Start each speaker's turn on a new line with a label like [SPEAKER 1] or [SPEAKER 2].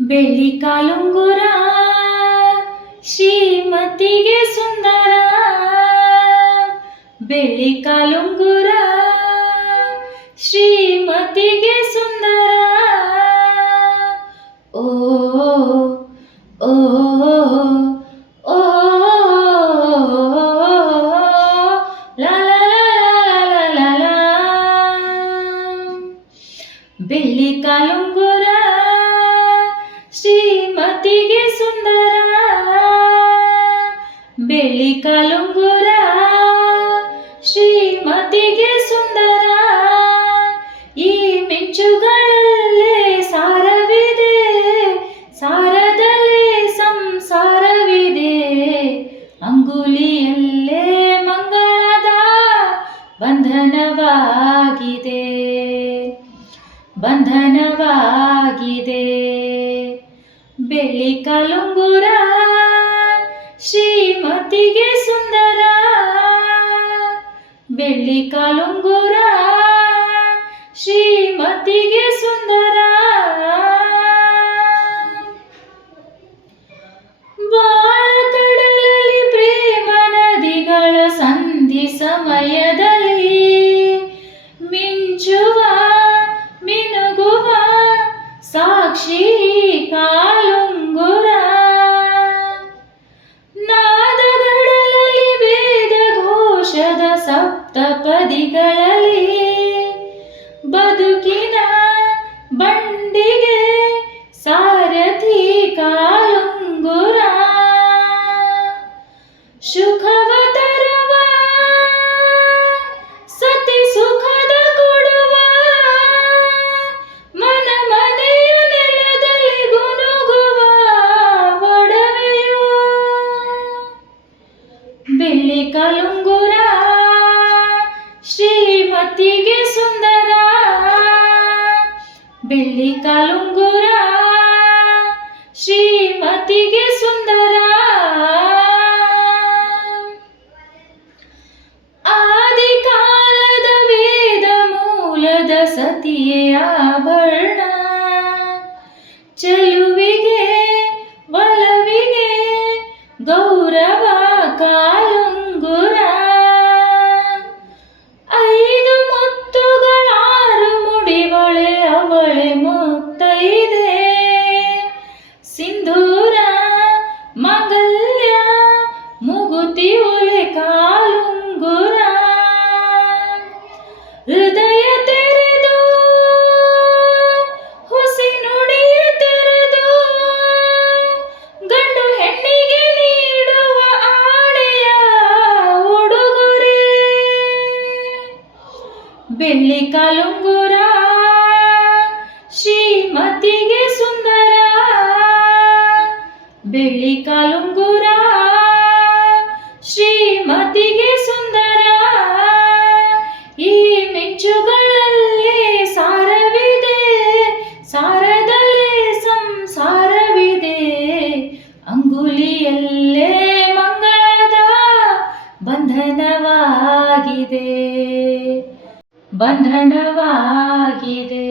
[SPEAKER 1] ಬೆಳ್ಳಿ ಕಾಲುಂಗುರ ಶ್ರೀಮತಿಗೆ ಸುಂದರ ಬೆಳ್ಳಿ ಕಾಲುಂಗುರ ಶ್ರೀಮತಿಗೆ ಸುಂದರ ಓ ಓ. ಬೆಳ್ಳಿ ಕಾಲುಂಗುರ ಶ್ರೀಮತಿಗೆ ಸುಂದರ. ಬೆಳ್ಳಿ ಕಲುಂಗುರ ಶ್ರೀಮತಿಗೆ ಸುಂದರ. ಈ ಮಿಂಚುಗಳಲ್ಲೇ ಸಾರವಿದೆ, ಸಾರದಲ್ಲೇ ಸಂಸಾರವಿದೆ. ಅಂಗುಲಿಯಲ್ಲೇ ಮಂಗಳದ ಬಂಧನವಾಗಿದೆ ಬಂಧನವಾಗಿದೆ. ಬೆಳ್ಳಿ ಶ್ರೀಮತಿಗೆ ಸುಂದರ. ಬೆಳ್ಳಿ ಶ್ರೀಮತಿಗೆ ಸುಂದರ. ಬಾಳಕಡಲಲ್ಲಿ ಪ್ರೇಮ ನದಿಗಳ ಸಂಧಿ ಸಮಯದಲ್ಲಿ ಮಿಂಚುವ ಮಿನುಗುವ ಸಾಕ್ಷಿ ಸಪ್ತಪದಿಗಳಲ್ಲಿ ಬದುಕಿನ ಬಂಡಿಗೆ ಸಾರಥಿ ಕಾಲುಂಗುರ ಸುಖವ ತರುವ, ಸತಿ ಸುಖದ ಕೊಡುವ ಮನ ಮನೆಯ ನೆಲದಲ್ಲಿ ಗುನುಗುವ ಒಡವೆಯು. ಬೆಳ್ಳಿ ಕಲುಂಗುರ ಶ್ರೀಮತಿಗೆ ಸುಂದರ. ಬೆಳ್ಳಿ ಕಾಲುಂಗುರ. ಶ್ರೀಮತಿಗೆ ಸುಂದರ. ಆದಿಕಾಲದ ವೇದ ಮೂಲದ ಸತಿಯೇ ಆಭರಣ ಚಲುವಿಗೆ ಒಲವಿಗೆ ಗೌರವ ಕಾಲುಂಗುರ ಶ್ರೀಮತಿಗೆ ಸುಂದರ ಬೆಳ್ಳಿ ಕಾಲುಂಗುರ. ಬಂಧನವಾಗಿದೆ.